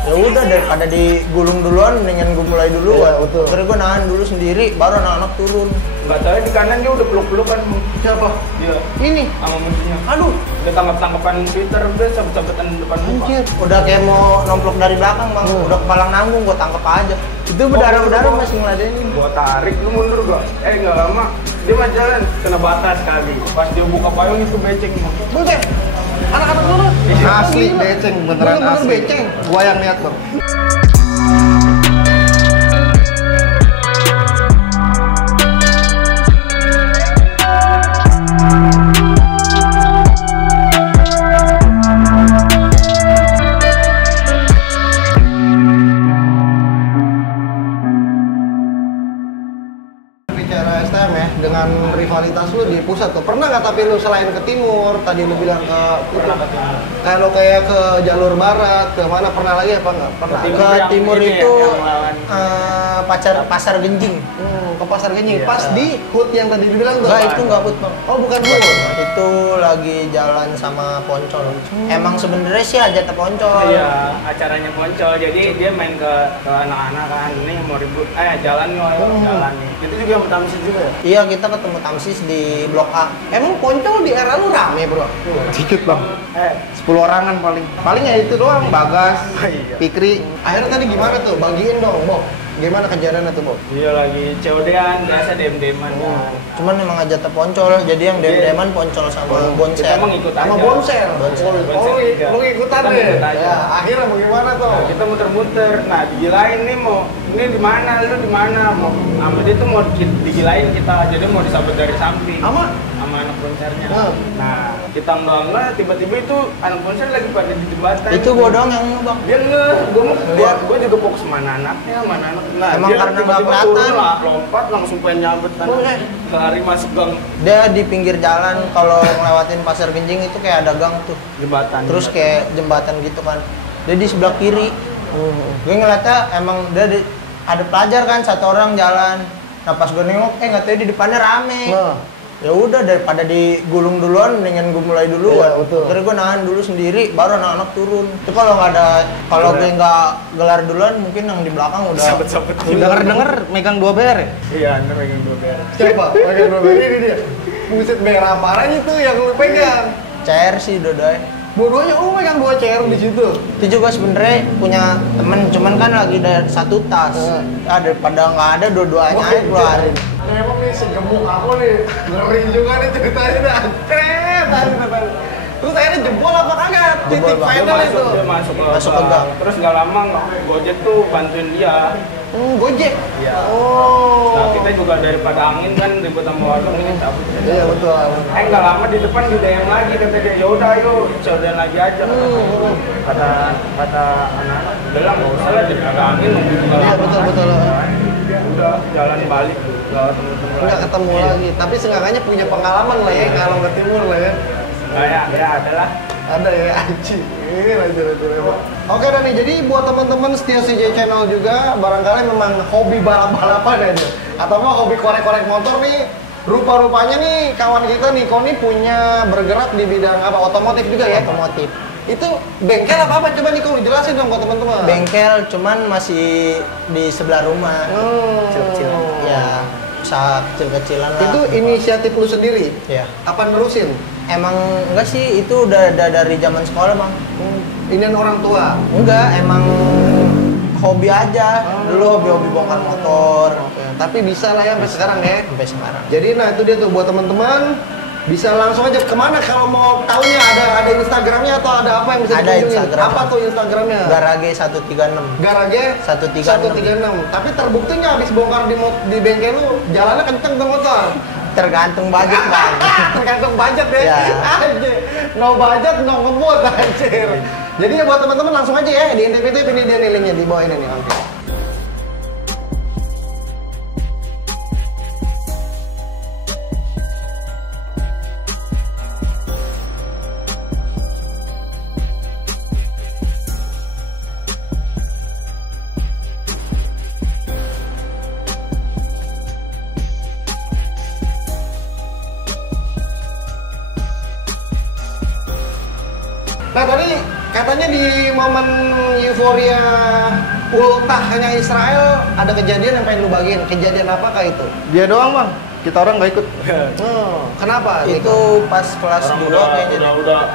Ya udah, daripada digulung duluan, mendingan gue mulai dulu. Iya, betul. Akhirnya gue nahan dulu sendiri, baru anak-anak turun. Nggak tahu di kanan dia udah peluk-pelukan. Siapa? Dia Ini, sama musuhnya. aduh, Udah tangkap-tangkapan Twitter, udah sabet-sabetan depan muka. anjir. Udah kayak mau nomplok dari belakang bang, udah kepalang nanggung, gue tangkep aja. Itu berdarah-berdarah masih ngeladenin. Gua tarik, lu mundur gak? Nggak lama, dia mah jalan, kena batas kali. Pas dia buka payung itu beceng. Beceng, anak-anak dulu. Asli beceng, beneran asli. Beceng. Gua yang lihat bang. Bicara STM ya, dengan rivalitas lu di pusat tuh, pernah nggak tapi lu selain ke timur, tadi lu bilang ke kalau kayak ke jalur barat, ke mana pernah lagi apa nggak? Pernah. Timur Ke yang timur ini itu ya, yang lawan. pasar Genjing. Ke Pasar Genjing, Iya. pas di HUT yang tadi dibilang tuh. Enggak, itu nggak hut bang. Oh bukan HUT. Itu lagi jalan sama Poncol. Emang sebenarnya sih aja Poncol. Iya, acaranya Poncol. Jadi dia main ke anak-anak kan, ini mau ribut, jalan nih, ayo jalan nih. Itu juga yang pertama sih juga ya? Iya, kita ketemu Tamsis di Blok A. Emang Poncol di era lu rame bro? Dikit bang. 10 orangan paling. Paling ya itu doang, Bagas, Iya. Pikri. Akhirnya tadi gimana tuh? Bagiin dong, Bob. Gimana kejadiannya tuh, Bob? Iya lagi COD-an, biasa dem-deman ya. Cuman emang aja Poncol, jadi yang dem-deman Poncol sama Kita Bonsel. emang ikut aja. Sama Bonsel. Bonsel. Lu ikutan Kita deh. ikut aja. Ya, akhirnya bagaimana tuh? Nah, kita muter-muter. Nah, digilain nih ini di mana, lu di mana? Sama dia tuh mau digilain kita, jadi mau disabet dari samping. Sama Anak konsernya. Hmm. Nah, kita nggak, tiba-tiba itu anak konser lagi pada di jembatan. Itu gua doang yang bang. Dia gue juga fokus mana anaknya, mana anak. Nah, Emang dia karena nggak tiba-tiba kelihatan. turun lah, lompat langsung pengen nyabet kan. Lari masuk gang Dia di pinggir jalan, kalau ngelewatin Pasar Genjing itu kayak ada gang tuh. jembatan. Terus kayak jembatan gitu kan. Dia di sebelah kiri. Gue ngeliatnya emang ada pelajar kan, satu orang jalan. Nah pas gue nengok, nggak tahu di depannya rame. Nah. Ya udah, daripada digulung duluan, mendingan gue mulai dulu. Iya, betul. Akhirnya gue nahan dulu sendiri, baru anak-anak turun. Itu kalau gue nggak gelar duluan, mungkin yang di belakang udah. Sabet-sabet. denger megang 2 BR ya? Iya, bener pengen gue beres. Siapa? Megang 2 BR ini dia. Buset merah parahnya tuh yang lu pegang. CR sih dodanya. Dua-duanya megang 2 CR di situ. Itu juga sebenarnya punya temen, cuman kan lagi ada satu tas. Daripada nggak ada, dua-duanya aja keluarin. Emang nih segemuk aku nih, ngeri juga nih ceritanya nih, terus akhirnya jebol apa kagak? Titik Jebol, Bang. final itu. Dia masuk ke gang. Terus nggak lama Gojek tuh bantuin dia. Gojek? Iya. Oh. Nah, kita juga daripada angin kan ribut sama warga ini cabut. Iya betul. Nggak lama di depan di DM lagi kata dia, yaudah ayo cobain lagi aja. Kata anak-anak, bilang nggak usah lah daripada angin nunggu juga Iya lama. betul. Udah jalan balik tuh, Nggak ketemu lagi, tapi seenggaknya punya pengalaman lah ya kalau ke timur lah ya. Kayak ya adalah. Ada ya anjing. Ini lanjut. Oke Dani, jadi buat teman-teman setia CJ Channel juga barangkali memang hobi balap-balapan aja atau mau hobi korek-korek motor nih. Rupa-rupanya nih kawan kita Niko nih punya bergerak di bidang apa, otomotif juga ya? Otomotif. Itu bengkel apa Coba Niko jelasin dong buat teman-teman. Bengkel, cuman masih di sebelah rumah. Kecil-kecilan. Ya, usaha kecil-kecilan lah. Itu inisiatif lu sendiri? Ya. Apa nerusin? Emang enggak sih, itu udah dari zaman sekolah bang. Inian orang tua? Enggak, emang hobi aja. Dulu hobi-hobi bongkar motor. Oke, tapi bisa lah ya sampai sekarang ya? Sampai sekarang. Jadi nah itu dia tuh buat teman-teman bisa langsung aja kemana kalau mau taunya, ada Instagramnya atau ada apa yang bisa Ada dikunjungin? Instagram. Apa tuh Instagramnya? Garage 136. Garage 136. Tapi terbuktinya habis bongkar di bengkel lu jalannya kenceng tuh motor. Tergantung budget bang. Tergantung budget ya. Ya. Anjir. No budget no ngebut anjir. Jadi ya buat teman-teman langsung aja ya di intip ini dia nih linknya di bawah ini nih. Oke. Nah tadi katanya di momen euforia ultahnya Israel ada kejadian yang pengen lu bagiin. Kejadian apakah itu? Dia doang bang, kita orang nggak ikut. Kenapa? Itu pas kelas Orang 2 kayaknya.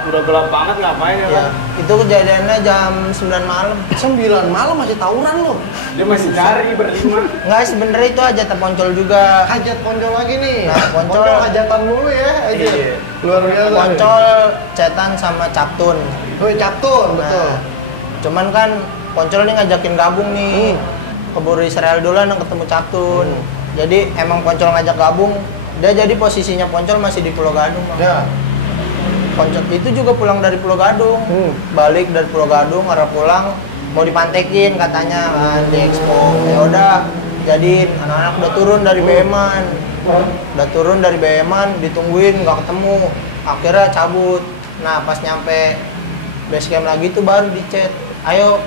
udah gelap banget ngapain ya, Ya, Bang? itu kejadiannya jam 9 malam. 9 malam masih tawuran lo. Dia masih cari berlima. Enggak, sebenarnya itu aja terponcol juga. Hajat poncol lagi nih. Nah, poncol. hajatan mulu ya. Aja. Iya. Luar biasa. Poncol, cetan sama captun. Captun, betul. Nah, cuman kan Poncol nih ngajakin gabung nih. Keburu Israel duluan yang ketemu Captun. Jadi emang Poncol ngajak gabung, dia jadi posisinya Poncol masih di Pulau Gadung, Bang. Ya. Poncol itu juga pulang dari Pulau Gadung. Balik dari Pulau Gadung, arah pulang mau dipantekin katanya kan di Expo. Ya udah, jadiin anak-anak udah turun dari BM-an. Udah turun dari BM-an, ditungguin nggak ketemu. Akhirnya cabut. Nah, pas nyampe base camp lagi tuh baru di chat. Ayo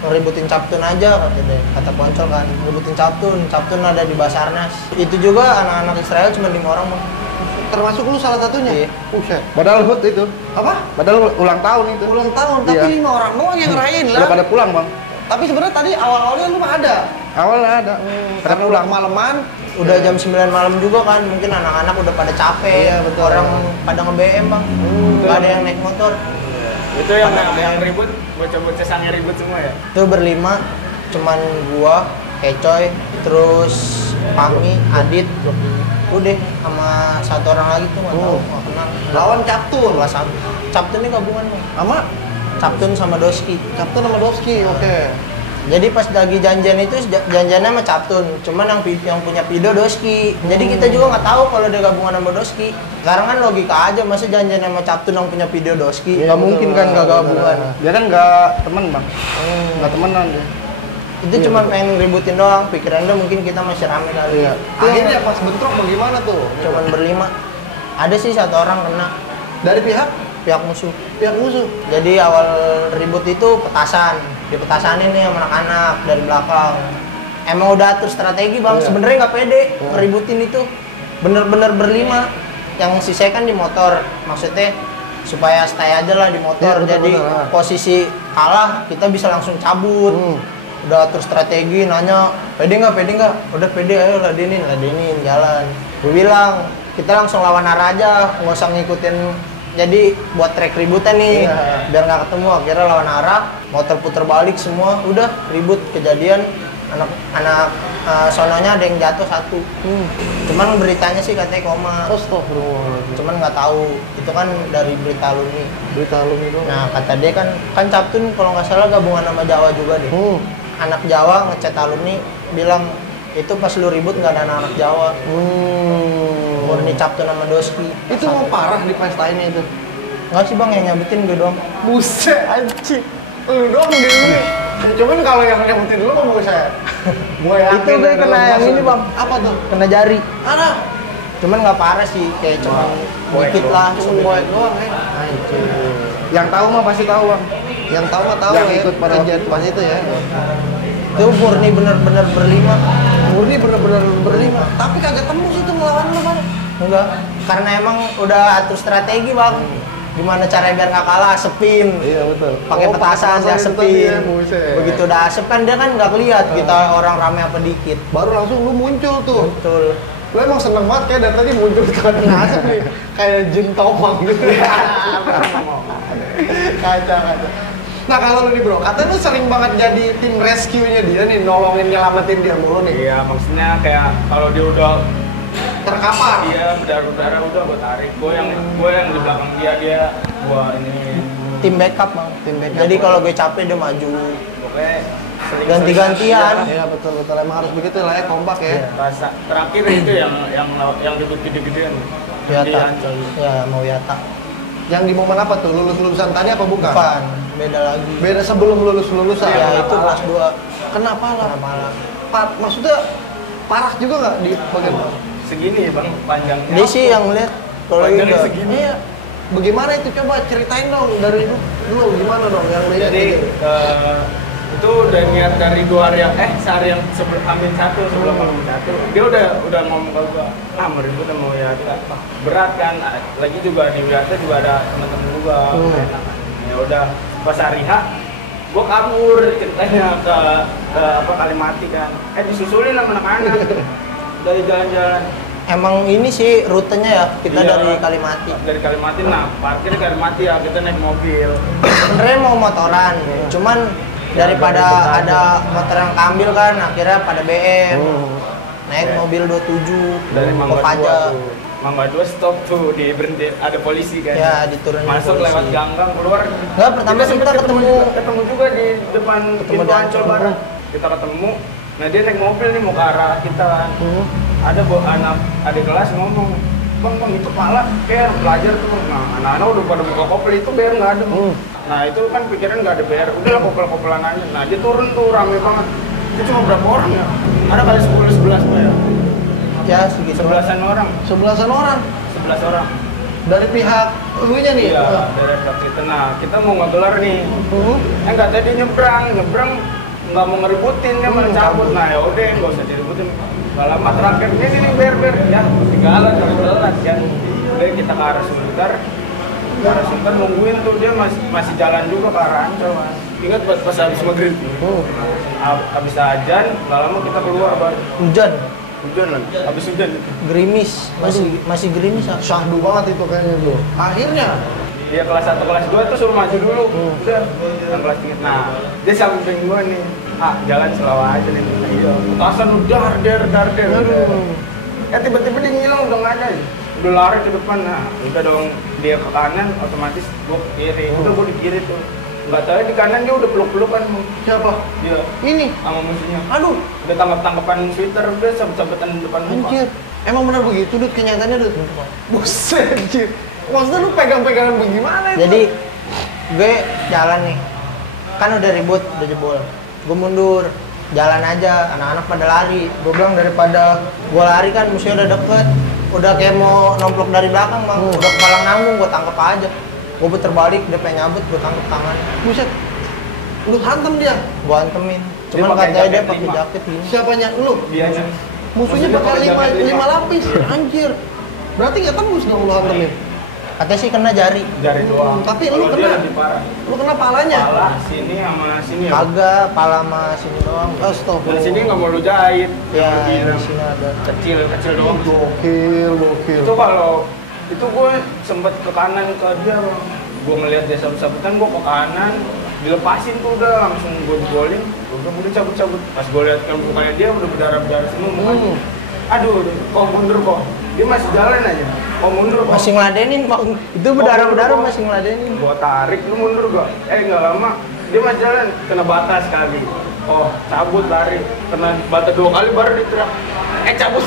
ngeributin Captun aja kata Poncol kan, ngeributin Captun ada di Basarnas. Itu juga anak-anak Israel cuma 5 orang, Bang. Termasuk lu salah satunya? Iya. Padahal hut itu. Apa? Padahal ulang tahun itu. Ulang tahun, tapi Iya. 5 orang doang yang ngerayain lah. Udah pada pulang bang. Tapi sebenarnya tadi awal-awalnya lu mah ada. Awalnya ada. Karena ulang malaman. Udah jam 9 malam juga kan, mungkin anak-anak udah pada capek. Iya, betul. Orang pada nge-BM, Bang. Nggak ada yang naik motor. Itu yang ribut, bocah-bocah sange ribut semua ya. Itu berlima, cuman gua, Kecoy, terus Pami, Adit, udah sama satu orang lagi tuh nggak tahu, nggak kenal. Lawan Captun. Kelas apa? Captun ini gabungan, Bang. Sama Captun sama Doski. Captun sama Doski, oke. Jadi pas lagi janjian itu janjiannya sama Captun, cuman yang punya Pido Doski. Jadi kita juga nggak tahu kalau dia gabungan sama Doski. Sekarang kan logika aja, masa janjian sama Captun yang punya Pido Doski? Iya, Nggak mungkin kan nggak gabungan. Dia kan nggak temen bang. Nggak temenan dia. Itu cuma pengen ributin doang, pikirannya mungkin kita masih rame kali. Iya. Akhirnya pas bentrok bagaimana tuh? Cuman berlima. Ada sih satu orang kena, Dari pihak musuh. musuh. Jadi awal ribut itu petasan, dipetasanin nih sama anak-anak dari belakang. Emang udah atur strategi, Bang. Iya. Sebenarnya nggak pede ngeributin itu. Bener-bener berlima. Yang sisanya kan di motor. Maksudnya supaya stay aja lah di motor. Iya, betul, Jadi betul. posisi kalah kita bisa langsung cabut. Udah atur strategi, nanya pede nggak? Udah pede, ayo ladenin jalan. Gue bilang kita langsung lawan arah aja, nggak usah ngikutin. Jadi buat trek ributan nih, biar nggak ketemu. Akhirnya lawan arah, motor puter balik semua, udah ribut. Kejadian anak sononya ada yang jatuh 1. Cuman beritanya sih katanya koma. Astagfirullahaladzim. Cuman nggak tahu, itu kan dari berita alumni. Berita alumni itu. Nah kata dia kan Captun kalau nggak salah gabungan sama Jawa juga deh. Anak Jawa ngechat alumni bilang itu pas lu ribut nggak ada anak-anak Jawa. Murni Captun sama Doski. Itu mau parah di pestanya itu. Nggak sih Bang, yang nyabetin gue doang. Buset anjing. Lu doang di sini. Cuman kalau yang nyabutin dulu mah buset. Gua yakin Itu gue dalam kena yang masa- ini Bang. Apa tuh? Kena jari. Ada. Cuman nggak parah sih, kayak cuma dikit lah. Cuma boek doang ya. Yang tahu mah pasti tahu bang. Yang tahu mah tahu Yang ya. ikut pada kejadian pas itu ya. Itu murni bener-bener berlima. Murni bener-bener berlima. Tapi kagak tembus itu melawan lu, Bang. Enggak, karena emang udah atur strategi Bang. Gimana caranya biar nggak kalah, asepin. Iya betul. Pakai petasan itu tadi asepin. ya, buset. Begitu udah asep kan dia kan nggak keliat kita orang rame apa dikit. Baru langsung lu muncul tuh. Betul. Lu emang seneng banget kayak dari tadi muncul ke tengah asap nih. Kayak jin tomang gitu. Kacau. Nah kalau lu nih bro, katanya lu sering banget jadi tim rescue-nya dia nih, nolongin nyelamatin dia mulu nih. Iya, maksudnya kayak kalau dia udah Terkapar. dia berdarah udah gue tarik. Gue yang di belakang dia gue ini. Tim backup Bang. Tim backup. Jadi kalau gue capek dia maju. Pokoknya Ganti-gantian. Iya betul emang harus begitu lah ya, kompak ya. Rasa terakhir itu yang ribut gede-gedean. Di Wiata. Ancol. Ya, mau Wiata. Yang di momen apa tuh? Lulusan tadi apa bukan? Bukan, beda lagi. Beda sebelum lulusan. Ya, itu kelas 2. Kenapa lah? Kena malam. Maksudnya parah juga nggak di bagian Segini bang panjangnya. Dia sih yang lihat kalau Panjangnya udah segini. Iya. Bagaimana itu coba ceritain dong dari dulu gimana dong yang lihat Jadi gitu. itu udah niat dari 2 hari sehari yang sebelum Amin 1 sebelum Amin 1 dia udah ngomong ke gua mau ribut sama Wiata berat kan lagi juga di Wiata juga ada teman-teman juga enak. Ya udah pas hari H gue kabur ceritanya ke Kalimati kan. Disusulin sama anak-anak dari jalan-jalan. Emang ini sih rutenya ya, kita Iya, dari Kalimati. Dari Kalimati, nah parkir di Kalimati ya, kita naik mobil. Sebenarnya mau motoran, cuman daripada ada motor yang keambil kan, akhirnya pada BM. Naik mobil 27 Dari ke Mangga 2 Pajak. tuh. Mangga 2 stop tuh, di berhenti, ada polisi kan. Ya, diturunin Masuk polisi. lewat ganggang keluar. Enggak, pertama sempet kita ketemu juga di depan Ketemu pintu di Ancol Ancol. Barat. Kita ketemu. Nah, dia naik mobil nih mau ke arah kita kan. Ada anak adik kelas ngomong, bang itu pala PR belajar tuh. Nah, anak-anak udah pada buka kopel itu PR nggak ada. Nah, itu kan pikiran nggak ada PR. Udahlah kopel-kopelan aja. Nah, dia turun tuh rame banget. Itu cuma berapa orang ya? Ada kali 10-11 Pak ya? Ya, segitu. 11-an orang. 11-an orang 11 orang. dari pihak elunya nih. Iya, dari pihak kita. Nah, kita mau ngegelar nih. Enggak, tadi nyebrang nggak mau ngeributin, dia malah cabut. Nah, ya udah nggak usah diributin. Gak lama terakhir ini ber ya ketinggalan dari telat kan. Udah kita ke arah Sunter. Ke arah Sunter nungguin tuh dia masih jalan juga ke arah Ancol Mas. Ingat pas habis maghrib. Habis ajan, gak lama kita keluar baru. Hujan, Hujan lagi. Habis hujan. gerimis, masih gerimis. Ah. Syahdu banget itu kayaknya tuh. Akhirnya Dia kelas 1, kelas 2 tuh suruh maju dulu. Udah, yang kelas 3. Nah, dia samping gua nih. Jalan selalu aja nih. Iya. Petasan udah dar. aduh. Tiba-tiba dia ngilang udah nggak ada. Udah lari ke depan. Nah, udah dong dia ke kanan, otomatis gua ke kiri. Udah gua di kiri tuh. Nggak tahu di kanan dia udah peluk-pelukan. Siapa? Dia Ini. sama musuhnya. Aduh, Udah tangkap-tangkapan Twitter, udah sabet-sabetan depan muka. anjir. Emang benar begitu, Dut, kenyataannya, Dut? Buset, anjir. Maksudnya lu pegang-pegangan bagaimana itu? Jadi gue jalan nih, kan udah ribut, udah jebol. Gue mundur, jalan aja, anak-anak pada lari. Gue bilang daripada gue lari kan musuhnya udah deket, udah kayak mau nomplok dari belakang bang, udah kepalang nanggung, gue tangkep aja. Gue puter balik, dia pengen nyabut, gue tangkep tangan. Buset. Lu hantam dia. Gue antemin. Cuman pakai katanya dia jaket pakai 5. jaket ini. Siapanya? Lu. Dianya. Musuhnya pakai lima lapis. Anjir. Berarti nggak tembus dong lu hantamin. Katanya sih kena jari. Jari doang. Tapi Kalau lu dia kena. lebih parah. Lu kena palanya. Pala sini sama sini ya. Kagak, pala sama sini doang. Astagfirullah. Dan sini nggak mau lu jahit. Ya, Begini. di sini ada. Kecil doang. Gokil. Itu kalau itu gue sempet ke kanan ke dia, gue ngeliat dia sabut-sabutan, gue ke kanan, dilepasin tuh udah langsung gue jebolin, udah cabut. Pas gue lihat ke mukanya dia udah berdarah semua mukanya. Aduh, kok mundur kok? Dia masih jalan aja. Kok mundur kok? Masih ngeladenin bang. Itu berdarah-berdarah mundur, masih ngeladenin. Gue tarik, lu mundur gak? Nggak lama, dia masih jalan, kena batas kali. Oh, cabut lari, kena batas 2 kali baru diteriak. Cabut.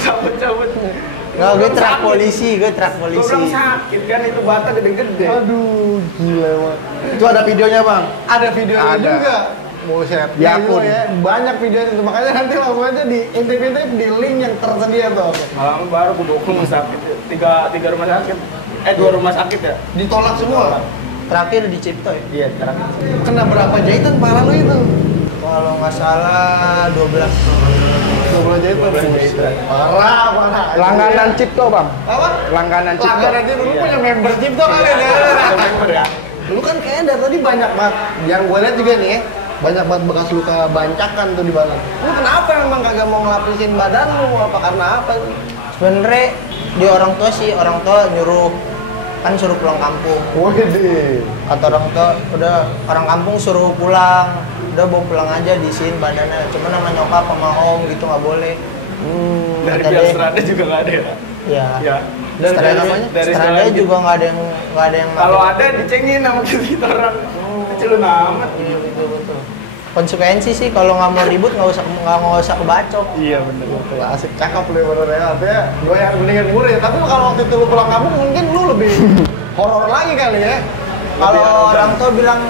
Nggak, gue terak polisi. Gue bilang sakit kan, itu bata gede-gede. Aduh, gila emang. Itu ada videonya, Bang? Ada videonya Ada. juga. Buset, Di ya, akun. ya. Banyak videonya itu, makanya nanti langsung aja di intip-intip di link yang tersedia tuh. Malam baru gue bawa ke rumah sakit, tiga rumah sakit, 2 rumah sakit ya. Ditolak semua. Terakhir di Cipto ya. Iya, terakhir. Kena berapa jahitan parah lu itu? Kalau nggak salah 12. 12 jahitan. 12 jahitan. Parah. Langganan Cipto, Bang. Apa? Langganan Cipto. Langganan Cipto. Lu Iya. punya member Cipto kali Iya, ya? member ya. Lu kan kayaknya dari tadi banyak banget. Yang gue lihat juga nih, banyak banget bekas luka bancakan tuh di badan. Lu kenapa emang kagak mau ngelapisin badan lu? Apa karena apa? Sebenarnya di orang tua sih, orang tua nyuruh suruh pulang kampung. Waduh. Kata orang tua, udah orang kampung suruh pulang, udah bawa pulang aja diisiin badannya. Cuma nama nyokap sama om gitu nggak boleh. Dari Kata pihak dia, Strada juga nggak ada ya. ya. Ya. Strada namanya? Dari Strada Strada juga nggak ada yang Kalau ada dicengin sama kita orang. Kecil amat. Iya, betul. Konsekuensi sih kalau nggak mau ribut nggak usah kebacok. Iya bener. Tuh, asik cakep lu bener ya. Artinya gue yang mendingan murid. Tapi kalau waktu itu lu pulang kampung mungkin lu lebih horor lagi kali ya. Kalau orang tua bilang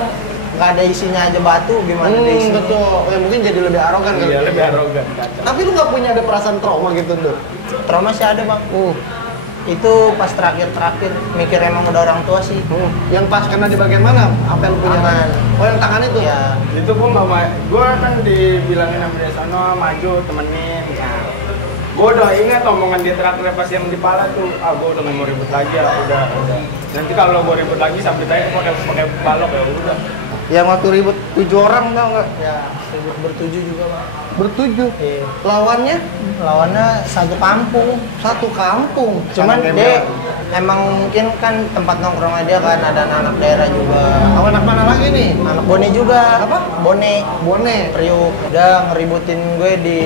nggak ada isinya aja batu, gimana ada isinya? Betul. Ya, mungkin jadi lebih arogan kali. Iya, ya. lebih arogan. Kacau. Tapi lu nggak punya ada perasaan trauma gitu tuh? Trauma sih ada bang. Itu pas terakhir mikir emang udah orang tua sih. Yang pas kena di bagian mana? Apa yang lu punya? Tangan. Oh yang tangan itu? Ya. Itu gue nggak gue kan dibilangin sama dia sono maju temenin. Nah, Gue udah ingat omongan dia terakhir pas yang di pala tuh, gue udah nggak mau ribut lagi ya, udah. Nanti kalau gue ribut lagi sampai tanya pakai balok ya udah. Yang waktu ribut 7 orang tau nggak? Ya, ribut bertujuh juga Bang. Bertujuh. Iya. Lawannya Lawannya satu kampung. satu kampung. Cuman Anak dia gembel. emang mungkin kan tempat nongkrongnya dia kan ada anak daerah juga. Oh, anak mana lagi nih? Anak Bone juga. Apa? Bone. Bone. Priuk. Udah ngeributin gue di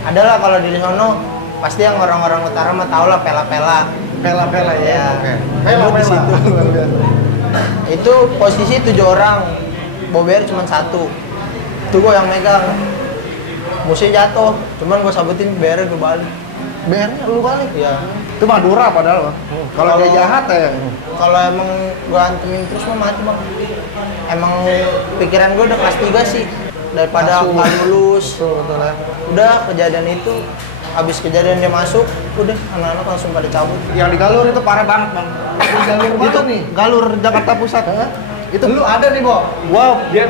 adalah kalau di sono pasti yang orang-orang utara mah tau lah pela-pela. Pela-pela ya. Ya. Oke. Ribut di Pela-pela. situ. Luar biasa. Itu posisi 7 orang. Bober cuma 1. Itu gue yang megang. Musuhnya jatuh, cuman gue sabutin BR gue balik. BR-nya lu balik. Iya. Itu Madura padahal bang. Kalau dia jahat ya. Kalau emang gue antemin terus mah mati bang. Emang pikiran gue udah kelas 3 sih. Daripada Masuk. nggak lulus. Betul ya. Udah kejadian itu, habis kejadian dia masuk, udah anak-anak langsung pada cabut. Yang di Galur itu parah banget bang. Di jalur mana nih? Galur Jakarta Pusat. Itu lu ada nih, Bo. Gua Dia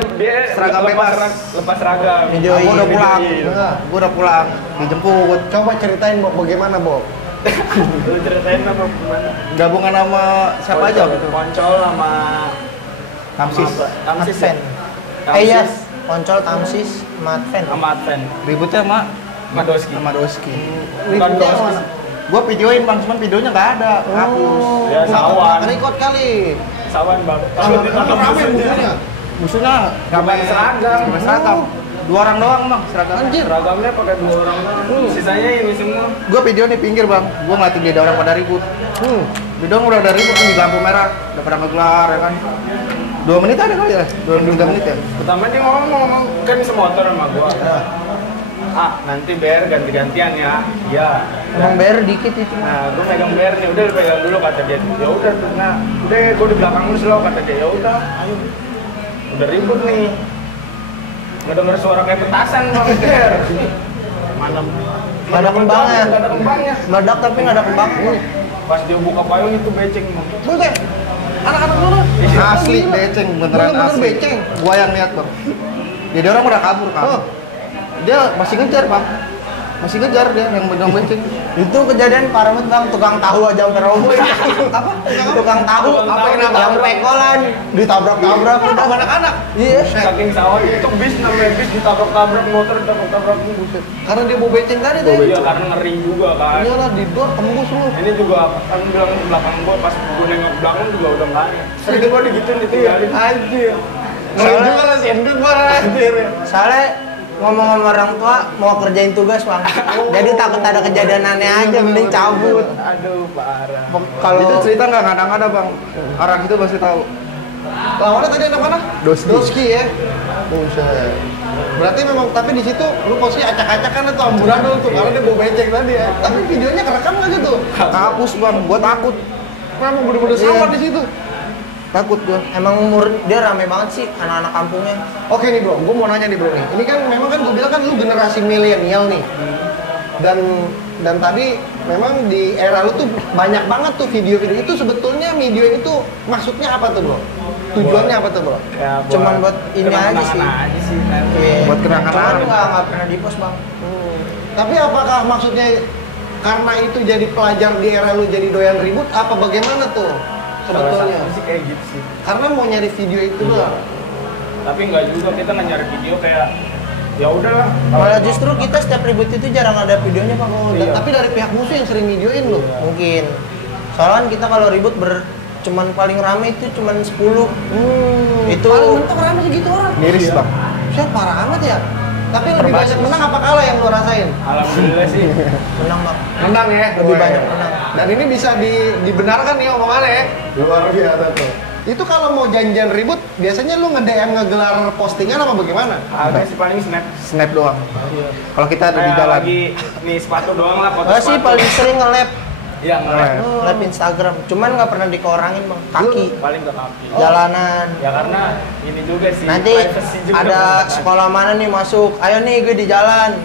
Seragam bebas. lepas seragam. Video Gua udah ini. pulang. Nah. Gua udah pulang. Dijemput. Coba ceritain, Bo, bagaimana, Bo? Lu ceritain apa gimana? Gabungan sama siapa aja? Poncol sama Tamsis. Tamsis Adven. Iya, Poncol, Tamsis, Adven. sama Adven. Ributnya sama Madoski. sama Doski. Bukan Ributnya Doski. mana? Gua videoin bang, cuman videonya nggak ada. Hapus. Ya, sawan. Record kali. Sawan bang. Rame musuhnya. Musuhnya Gambar seragam. Gambar seragam. 2 orang doang bang seragam. Anjir. Seragamnya pakai 2 orang doang. Sisanya ini semua. Gua video di pinggir bang. Gua ngeliatin dia ada orang pada ribut. Video udah ada ribut di lampu merah. Udah pada ngegelar ya kan. 2 menit ada kali ya? 2 menit ya? Pertama dia ngomong kan semotor sama gua. Nanti BR ganti-gantian ya. Iya. Emang BR dikit itu. Nah, gua megang BR nih, udah lu pegang dulu kata dia. Ya udah, nah, udah gua di belakang lu slow kata dia. Ya udah, ayo. Udah ribut nih. Nggak denger suara kayak petasan bang BR. Mana? Nggak ada kembangnya. Nggak ada kembangnya. Meledak tapi nggak ada kembangnya. Pas dia buka payung itu beceng bang. Buset. Anak-anak lu lah. Asli beceng, beneran Bener-bener asli. beceng. Gua yang lihat bang. Jadi orang udah kabur kan. Oh. Dia masih ngejar bang. Masih ngejar dia yang megang beceng. Itu kejadian parah banget bang, tukang tahu aja sampai roboh. Apa? Tukang tahu, Tukang tahu yang pekolan, ditabrak-tabrak udah. Sama anak-anak. Iya. Saking sawah itu bis namanya bis ditabrak-tabrak motor ditabrak-tabrak buset. Karena dia mau beceng tadi tuh. Iya karena ngeri juga kan. Iyalah di door tembus lu. Ini juga kan bilang di belakang gua pas gua nengok belakang juga udah nggak ada. Sering gua digituin ditinggalin. Anjir. Soalnya- Juga lah si Endut parah anjir. Soalnya ngomong sama orang tua mau kerjain tugas bang. Jadi takut ada kejadian aneh aja, mending cabut. Aduh parah. Kalau Itu cerita nggak ngada-ngada bang. Orang itu pasti tahu. Lawannya tadi anak mana? Doski. Doski ya. Buset. Berarti memang tapi di situ lu posisi acak-acakan atau amburadul tuh karena dia bawa beceng tadi ya. Tapi videonya kerekam nggak gitu? Hapus bang. Gua takut. Memang bener-bener sama di situ. Takut gua. emang umur dia rame banget sih anak-anak kampungnya. Oke nih bro, gue mau nanya nih bro nih. Ini kan memang kan gue bilang kan lu generasi milenial nih. Dan tadi memang di era lu tuh banyak banget tuh video-video itu sebetulnya video itu maksudnya apa tuh bro? Tujuannya apa tuh bro? Ya, Cuman buat ini aja sih. aja sih. Iya. Buat kenangan Cuman aja. nggak pernah di post bang. Tapi apakah maksudnya karena itu jadi pelajar di era lu jadi doyan ribut apa bagaimana tuh sebetulnya? Salah satu sih kayak gitu sih. Karena mau nyari video itu doang. Tapi nggak juga kita nggak nyari video kayak ya udahlah. Malah justru kita setiap ribut itu jarang ada videonya bang. Iya. Tapi dari pihak musuh yang sering videoin lu. Mungkin. Soalnya kan kita kalau ribut cuman paling rame itu cuman 10. Itu Paling mentok rame segitu orang. Miris bang. Saya parah amat ya. Tapi lebih Terbatas. banyak menang apa kalah yang lu rasain? Alhamdulillah sih. menang bang. Menang ya. Lebih banyak menang. Dan ini bisa dibenarkan nih omongannya ya. Luar biasa tuh. Itu kalau mau janjian ribut, biasanya lu nge-DM ngegelar postingan apa bagaimana? Ada sih paling snap. Snap doang. Kalau kita ada di Kayak jalan. lagi nih sepatu doang lah foto Gak sih sepatu. paling sering nge-lab Iya nge-lab. lab Instagram. Cuman nggak pernah dikorangin bang. Kaki, Paling ke kaki. jalanan. Ya karena ini juga sih. Nanti privacy juga ada kan. sekolah mana nih masuk. Ayo nih gue di jalan.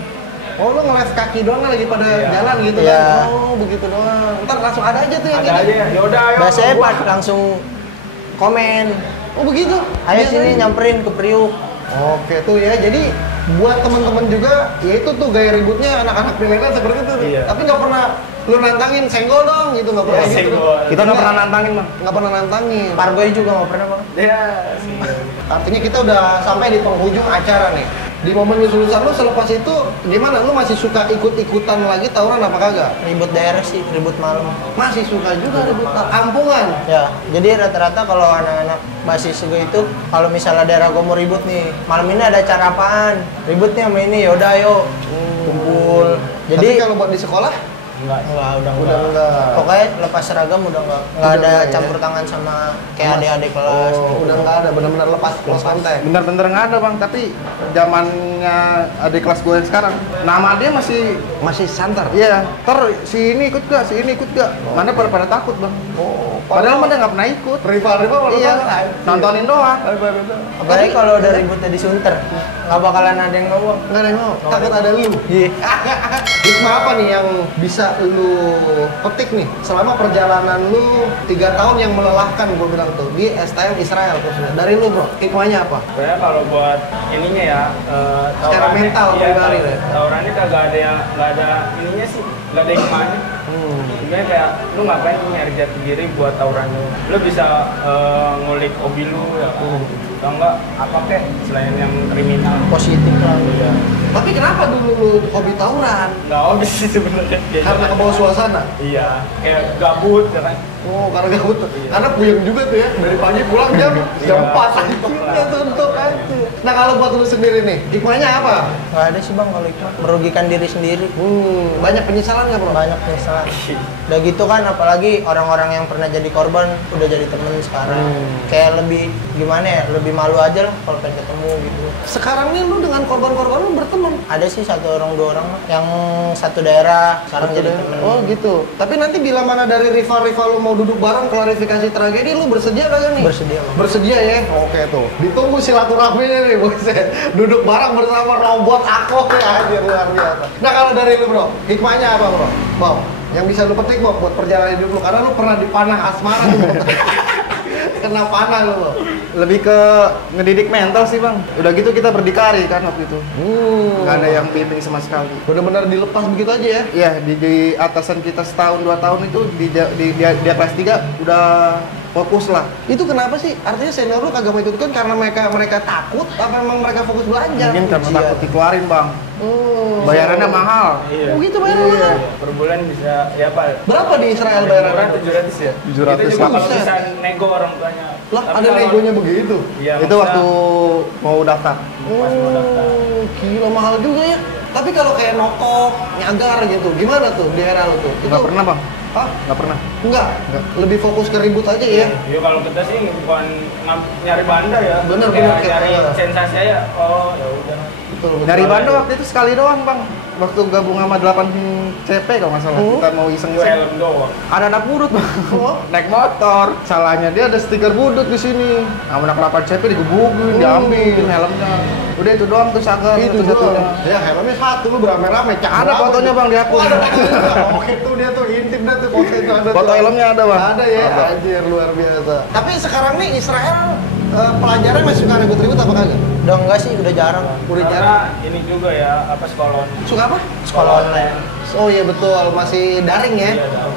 Oh lu nge-live kaki doang lagi pada Iya. jalan gitu Iya. kan? Oh begitu doang. Ntar langsung ada aja tuh yang Ada gitu. aja. Ya udah ayo. Biasanya gua. langsung komen. Oh begitu? Ayo Biasanya. sini nyamperin ke Priuk. Oke tuh ya, jadi buat teman-teman juga, ya itu tuh gaya ributnya anak-anak milenial seperti itu. Iya. Tapi nggak pernah lu nantangin senggol dong gitu, nggak pernah Ya, gitu. senggol. Kita nggak pernah nantangin bang. Nggak pernah nantangin. Pargoy juga nggak pernah bang. Ya, sih. Artinya kita udah sampai di penghujung acara nih. Di momen lulusan lu selepas itu gimana? Lu masih suka ikut-ikutan lagi tawuran apa kagak? Ribut daerah sih, ribut malam. Masih suka juga ribut kampungan. Ya, jadi rata-rata kalau anak-anak mahasiswa itu, kalau misalnya daerah gue mau ribut nih, malam ini ada acara apaan? Ribut nih sama ini, yaudah ayo kumpul. Jadi Jadi kalau buat di sekolah Enggak. udah enggak. Pokoknya lepas seragam udah nggak Udah ada enggak ya? campur tangan sama kayak adik-adik kelas. Oh, udah nggak ada, benar-benar lepas kontak. Bener-bener nggak ada bang, tapi zamannya adik kelas gue yang sekarang, nama dia masih santer. iya. Si ini ikut gak, si ini ikut gak, mana pada takut bang. Oh, Padahal mana nggak pernah ikut. rival-rival malah Iya, nontonin doang. Apalagi kalau udah ributnya disunter, nggak bakalan ada yang ngomong. Nggak ada yang mau, takut ada lu. Iya. Hikmah apa nih yang bisa lu petik nih selama perjalanan lu 3 tahun yang melelahkan, gue bilang tuh di STM Israel khususnya. Dari lu bro, hikmahnya apa? Sebenarnya kalau buat ininya ya, Secara tawurannya- mental iya, pribadi ya? tawurannya kagak ada yang, nggak ada ininya sih, nggak ada hikmahnya. Sebenarnya kayak lu ngapain nyari jati diri buat tawuran lu bisa ngulik hobi lu ya, atau enggak apa kek selain yang kriminal. Positif lah. Iya. Tapi kenapa dulu lu hobi tawuran? Nggak habis sih sebenarnya. Karena ke bawah suasana? Iya, kayak gabut ya kan. Oh, karena gabut. Karena puyeng juga tuh ya, dari pagi pulang jam 4 Iya. suntuk aja. Nah kalau buat lu sendiri nih, hikmahnya apa? Nggak ada sih bang kalau itu. Merugikan diri sendiri. Banyak penyesalan nggak bro? Banyak penyesalan. Udah gitu kan, apalagi orang-orang yang pernah jadi korban udah jadi temen sekarang. Kayak lebih gimana ya, lebih malu aja lah kalau pengen ketemu gitu. Sekarang nih lu dengan korban-korban lu berteman? Ada sih 1 orang 2 orang lah, yang satu daerah sekarang jadi temen. Oh gitu. Tapi nanti bila mana dari rival-rival lu mau duduk bareng klarifikasi tragedi, lu bersedia kagak nih? Bersedia, Bang. Bersedia ya? Oke tuh. Ditunggu silaturahminya nih, bos. Duduk bareng bersama robot aku ya, anjir luar biasa. Nah kalau dari lu bro, hikmahnya apa bro? Bang, yang bisa lu petik bro, buat perjalanan hidup lu, karena lu pernah dipanah asmara tuh. Kena panah lu. Lebih ke ngedidik mental sih bang. Udah gitu kita berdikari kan waktu itu. Nggak ada yang bimbing sama sekali. Bener-bener dilepas begitu aja ya? Iya, di atasan kita setahun 2 tahun itu dia kelas 3 udah fokus lah. Itu kenapa sih? Artinya senior lu kagak mau ikut karena mereka takut apa memang mereka fokus belajar? Mungkin karena ujian. takut dikeluarin bang. Oh. Bayarannya mahal. Iya. Oh gitu bayarannya mahal? Per bulan bisa ya apa? Berapa di Israel Murah bayarannya? 700 ya. 700. Itu juga kalau Buset. bisa nego orang tuanya. Lah Tapi ada kalau- negonya begitu? Iya. Itu maksudnya waktu mau daftar. pas mau daftar. Gila mahal juga ya. Tapi kalau kayak nokok, nyagar gitu, gimana tuh di era lu tuh? Nggak pernah bang. Hah? Nggak pernah. Enggak? Lebih fokus ke ribut aja ya? Iya kalau kita sih bukan nyari banda ya. Bener, Kayak bener, nyari kayak- sensasi aja. Oh ya udah. Betul, betul. Nyari Bando waktu itu sekali doang bang. Waktu gabung sama 8 CP kalau nggak salah. Kita mau Itu iseng-iseng. helm doang. Ada anak budut bang. Oh. Naik motor. Salahnya dia ada stiker budut di sini. Sama anak 8 CP digebukin, diambil helmnya. Udah itu doang tuh saker. Itu satu-satunya. doang. Ya helmnya satu lu beramai-ramai. Cak Ada banget. fotonya bang di akun. Oh, ada. Oke tuh dia tuh intip dah tuh foto itu ada. Foto tuh. helmnya ada bang. Ada ya, anjir luar biasa. Tapi sekarang nih Israel pelajaran masih suka ribut-ribut apa kagak? Udah enggak sih, udah jarang. Udah Karena jarang. ini juga ya apa sekolah. Suka apa? Sekolah online. Oh iya betul, masih daring ya. Iya, tahu.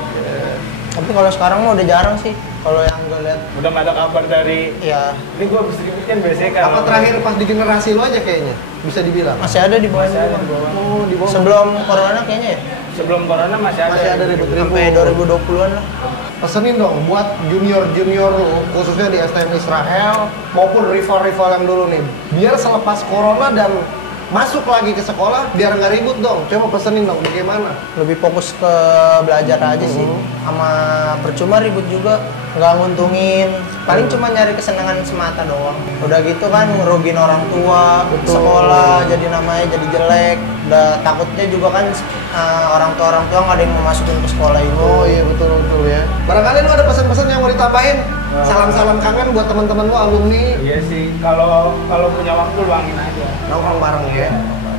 Tapi kalau sekarang mah udah jarang sih. Kalau yang gue lihat, Udah nggak ada kabar dari ya ini gua habis ribut kan biasanya kan. Apa terakhir pas di generasi lu aja kayaknya? Bisa dibilang. masih ada di bawah. Masih ada di bawah. Oh, di bawah. Sebelum corona kayaknya ya. Sebelum corona masih ada. Masih ada ribut-ribut. Sampai 2020-an lah. Pesenin dong buat junior-junior lu, khususnya di STM Israel maupun rival-rival yang dulu nih. Biar selepas corona dan masuk lagi ke sekolah, biar nggak ribut dong. Coba pesenin dong, bagaimana? Lebih fokus ke belajar aja sih. Sama percuma ribut juga, nggak nguntungin. Paling cuma nyari kesenangan semata doang. Udah gitu kan ngerugin orang tua, sekolah jadi namanya jadi jelek. Udah takutnya juga kan orang tua nggak ada yang mau masukin ke sekolah itu. Oh iya betul ya. Barangkali lu ada pesan-pesan yang mau ditambahin? Salam-salam kangen buat teman-teman lu alumni. Iya sih, kalau punya waktu luangin aja. Nongkrong bareng ya.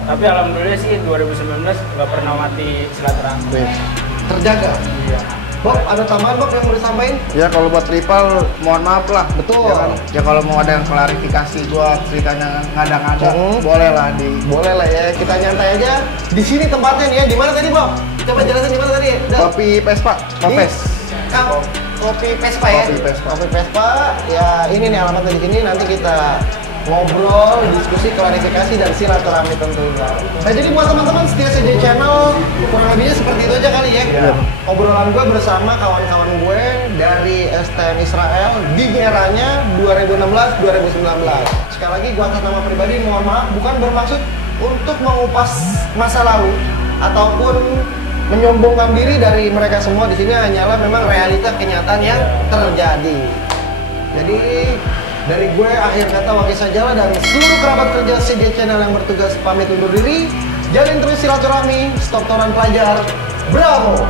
Tapi alhamdulillah sih 2019 nggak pernah mati silaturahmi. Terjaga. Iya. Bob, ada tambahan Bob yang mau disampaikan? Ya kalau buat rival, mohon maaf lah. Betul. Ya, kan? Ya kalau mau ada yang klarifikasi gua ceritanya ngada-ngada, boleh lah Boleh lah ya, kita nyantai aja. Di sini tempatnya nih ya. Di mana tadi Bob? Coba jelasin di mana tadi. Kopi Vespa, Kopes. Kopi Vespa ya. Kopi Vespa. Kopi Vespa. Ya ini nih alamatnya di sini. Nanti kita ngobrol, diskusi, klarifikasi dan silaturahmi tentunya. Nah jadi buat teman-teman setia CJ Channel, kurang lebihnya seperti itu aja kali ya. Obrolan gue bersama kawan-kawan gue dari STM Israel di eranya 2016-2019. Sekali lagi gue atas nama pribadi mohon maaf, bukan bermaksud untuk mengupas masa lalu ataupun menyombongkan diri dari mereka semua. Di sini hanyalah memang realita kenyataan yang terjadi. Jadi dari gue akhir kata Waki Sajala dan seluruh kerabat kerja CJ Channel yang bertugas pamit undur diri. Jalin terus silaturahmi, stop toran pelajar, bravo!